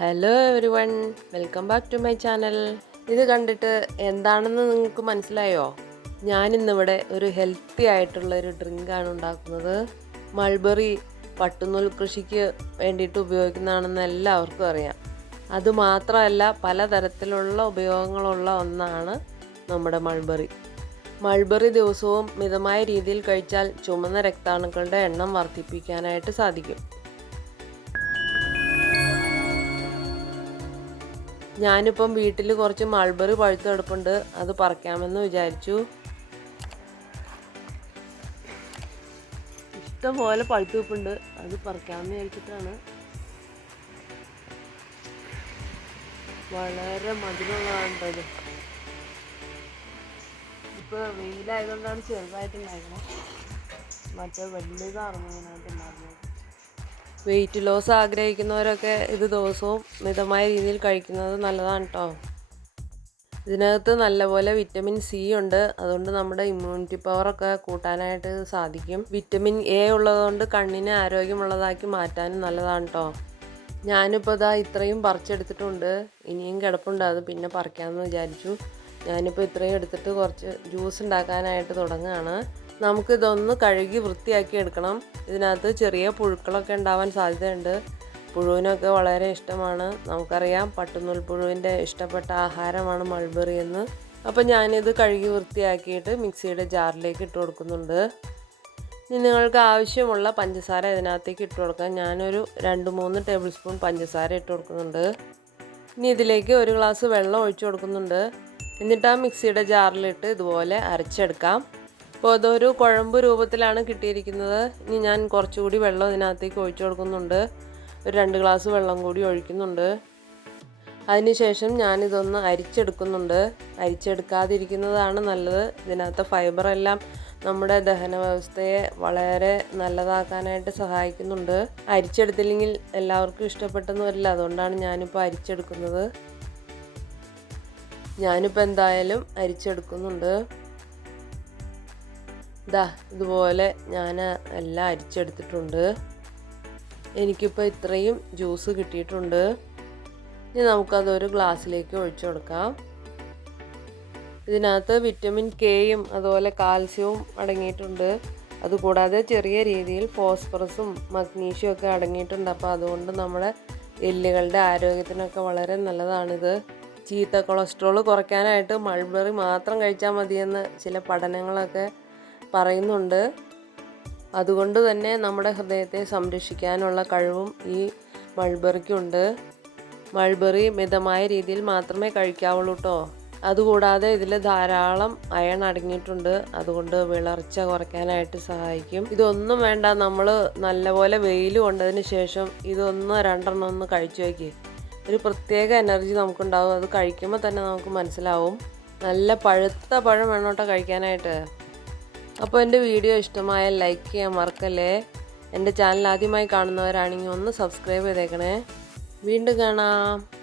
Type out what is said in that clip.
Hello everyone welcome back to my channel ഇത് കണ്ടിട്ട് എന്താണെന്ന് നിങ്ങൾക്ക് മനസ്സിലായോ? ഞാനിന്നിവിടെ ഒരു ഹെൽത്തി ആയിട്ടുള്ള ഒരു ഡ്രിങ്കാണ് ഉണ്ടാക്കുന്നത്. മൾബറി പട്ടുനൂൽ കൃഷിക്ക് വേണ്ടിയിട്ട് ഉപയോഗിക്കുന്നതാണെന്ന് എല്ലാവർക്കും അറിയാം. അതുമാത്രമല്ല പലതരത്തിലുള്ള ഉപയോഗങ്ങളുള്ള ഒന്നാണ് നമ്മുടെ മൾബറി മൾബറി ദിവസവും മിതമായ രീതിയിൽ കഴിച്ചാൽ ചുമന്ന രക്താണുക്കളുടെ എണ്ണം വർദ്ധിപ്പിക്കാനായിട്ട് സാധിക്കും. ഞാനിപ്പം വീട്ടിൽ കുറച്ച് മൾബറി പഴുത്തെടുപ്പുണ്ട് അത് പറിക്കാമെന്ന് വിചാരിച്ചു. ഇഷ്ടംപോലെ പഴുത്തുവെപ്പുണ്ട് അത് പറിക്കാമെന്ന് വിചാരിച്ചിട്ടാണ്. വളരെ മധുരമുള്ളതാണ് ഇപ്പൊ വെയിലായതുകൊണ്ടാണ് ചെറുതായിട്ടുണ്ടായിരുന്നത് മറ്റേ വലുതായിരുന്നു ഇതിനകത്തുണ്ടായിരുന്നത് വെയിറ്റ് ലോസ് ആഗ്രഹിക്കുന്നവരൊക്കെ ഇത് ദിവസവും മിതമായ രീതിയിൽ കഴിക്കുന്നത് നല്ലതാണ് കേട്ടോ ഇതിനകത്ത് നല്ലപോലെ വിറ്റമിൻ സി ഉണ്ട്. അതുകൊണ്ട് നമ്മുടെ ഇമ്മ്യൂണിറ്റി പവറൊക്കെ കൂട്ടാനായിട്ട് സാധിക്കും. വിറ്റമിൻ എ ഉള്ളതുകൊണ്ട് കണ്ണിനെ ആരോഗ്യമുള്ളതാക്കി മാറ്റാനും നല്ലതാണ് കേട്ടോ ഞാനിപ്പോൾ ഇതാ ഇത്രയും പറിച്ചെടുത്തിട്ടുണ്ട്. ഇനിയും കിടപ്പുണ്ട്. അത് പിന്നെ പറിക്കാമെന്ന് വിചാരിച്ചു. ഞാനിപ്പോൾ ഇത്രയും എടുത്തിട്ട് കുറച്ച് ജ്യൂസ് ഉണ്ടാക്കാനായിട്ട് തുടങ്ങുകയാണ്. നമുക്കിതൊന്ന് കഴുകി വൃത്തിയാക്കി എടുക്കണം. ഇതിനകത്ത് ചെറിയ പുഴുക്കളൊക്കെ ഉണ്ടാവാൻ സാധ്യതയുണ്ട്. പുഴുവിനൊക്കെ വളരെ ഇഷ്ടമാണ്. നമുക്കറിയാം പട്ടുനൂൽ പുഴുവിന്റെ ഇഷ്ടപ്പെട്ട ആഹാരമാണ് മൾബെറി എന്ന്. അപ്പോൾ ഞാനിത് കഴുകി വൃത്തിയാക്കിയിട്ട് മിക്സിയുടെ ജാറിലേക്ക് ഇട്ട് കൊടുക്കുന്നുണ്ട്. ഇനി നിങ്ങൾക്ക് ആവശ്യമുള്ള പഞ്ചസാര ഇതിനകത്തേക്ക് ഇട്ട് കൊടുക്കാം. ഞാനൊരു രണ്ട് മൂന്ന് ടേബിൾ സ്പൂൺ പഞ്ചസാര ഇട്ട് കൊടുക്കുന്നുണ്ട്. ഇനി ഇതിലേക്ക് ഒരു ഗ്ലാസ് വെള്ളം ഒഴിച്ചു കൊടുക്കുന്നുണ്ട്. എന്നിട്ട് ആ മിക്സിയുടെ ജാറിലിട്ട് ഇതുപോലെ അരച്ചെടുക്കാം. അപ്പോൾ അതൊരു കുഴമ്പ് രൂപത്തിലാണ് കിട്ടിയിരിക്കുന്നത്. ഇനി ഞാൻ കുറച്ചുകൂടി വെള്ളം ഇതിനകത്തേക്ക് ഒഴിച്ചു കൊടുക്കുന്നുണ്ട്. ഒരു രണ്ട് ഗ്ലാസ് വെള്ളം കൂടി ഒഴിക്കുന്നുണ്ട്. അതിനുശേഷം ഞാനിതൊന്ന് അരിച്ചെടുക്കുന്നുണ്ട്. അരിച്ചെടുക്കാതിരിക്കുന്നതാണ് നല്ലത്. ഇതിനകത്തെ ഫൈബറെല്ലാം നമ്മുടെ ദഹന വ്യവസ്ഥയെ വളരെ നല്ലതാക്കാനായിട്ട് സഹായിക്കുന്നുണ്ട്. അരിച്ചെടുത്തില്ലെങ്കിൽ എല്ലാവർക്കും ഇഷ്ടപ്പെട്ടെന്ന് വരില്ല അതുകൊണ്ടാണ് ഞാനിപ്പോൾ അരിച്ചെടുക്കുന്നത്. ഞാനിപ്പോൾ എന്തായാലും അരിച്ചെടുക്കുന്നുണ്ട്. ഇതാ ഇതുപോലെ ഞാൻ എല്ലാം അരിച്ചെടുത്തിട്ടുണ്ട്. എനിക്കിപ്പോൾ ഇത്രയും ജ്യൂസ് കിട്ടിയിട്ടുണ്ട്. ഇനി നമുക്കതൊരു ഗ്ലാസ്സിലേക്ക് ഒഴിച്ചു കൊടുക്കാം. ഇതിനകത്ത് വിറ്റമിൻ കെയും അതുപോലെ കാൽസ്യവും അടങ്ങിയിട്ടുണ്ട്. അതുകൂടാതെ ചെറിയ രീതിയിൽ ഫോസ്ഫറസും മഗ്നീഷ്യവും ഒക്കെ അടങ്ങിയിട്ടുണ്ട്. അപ്പോൾ അതുകൊണ്ട് നമ്മുടെ എല്ലുകളുടെ ആരോഗ്യത്തിനൊക്കെ വളരെ നല്ലതാണിത്. ചീത്ത കൊളസ്ട്രോൾ കുറയ്ക്കാനായിട്ട് മൾബറി മാത്രം കഴിച്ചാൽ മതിയെന്ന് ചില പഠനങ്ങളൊക്കെ പറയുന്നുണ്ട്. അതുകൊണ്ട് തന്നെ നമ്മുടെ ഹൃദയത്തെ സംരക്ഷിക്കാനുള്ള കഴിവും ഈ മൾബറിക്കുണ്ട്. മൾബറി മിതമായ രീതിയിൽ മാത്രമേ കഴിക്കാവുള്ളൂ കേട്ടോ അതുകൂടാതെ ഇതിൽ ധാരാളം അയൺ അടങ്ങിയിട്ടുണ്ട്. അതുകൊണ്ട് വിളർച്ച കുറയ്ക്കാനായിട്ട് സഹായിക്കും. ഇതൊന്നും വേണ്ട. നമ്മൾ നല്ലപോലെ വെയിൽ കൊണ്ടതിന് ശേഷം ഇതൊന്ന് രണ്ടെണ്ണം ഒന്ന് കഴിച്ചു വയ്ക്കുക ഒരു പ്രത്യേക എനർജി നമുക്കുണ്ടാവും. അത് കഴിക്കുമ്പോൾ തന്നെ നമുക്ക് മനസ്സിലാവും. നല്ല പഴുത്ത പഴം വേണം കേട്ടോ കഴിക്കാനായിട്ട്. അപ്പോൾ എന്റെ വീഡിയോ ഇഷ്ടമായ ലൈക്ക് ചെയ്യാൻ മറക്കല്ലേ? എന്റെ ചാനൽ ആദ്യമായി കാണുന്നവരാണെങ്കിൽ ഒന്ന് സബ്സ്ക്രൈബ് ചെയ്തേക്കണേ. വീണ്ടും കാണാം.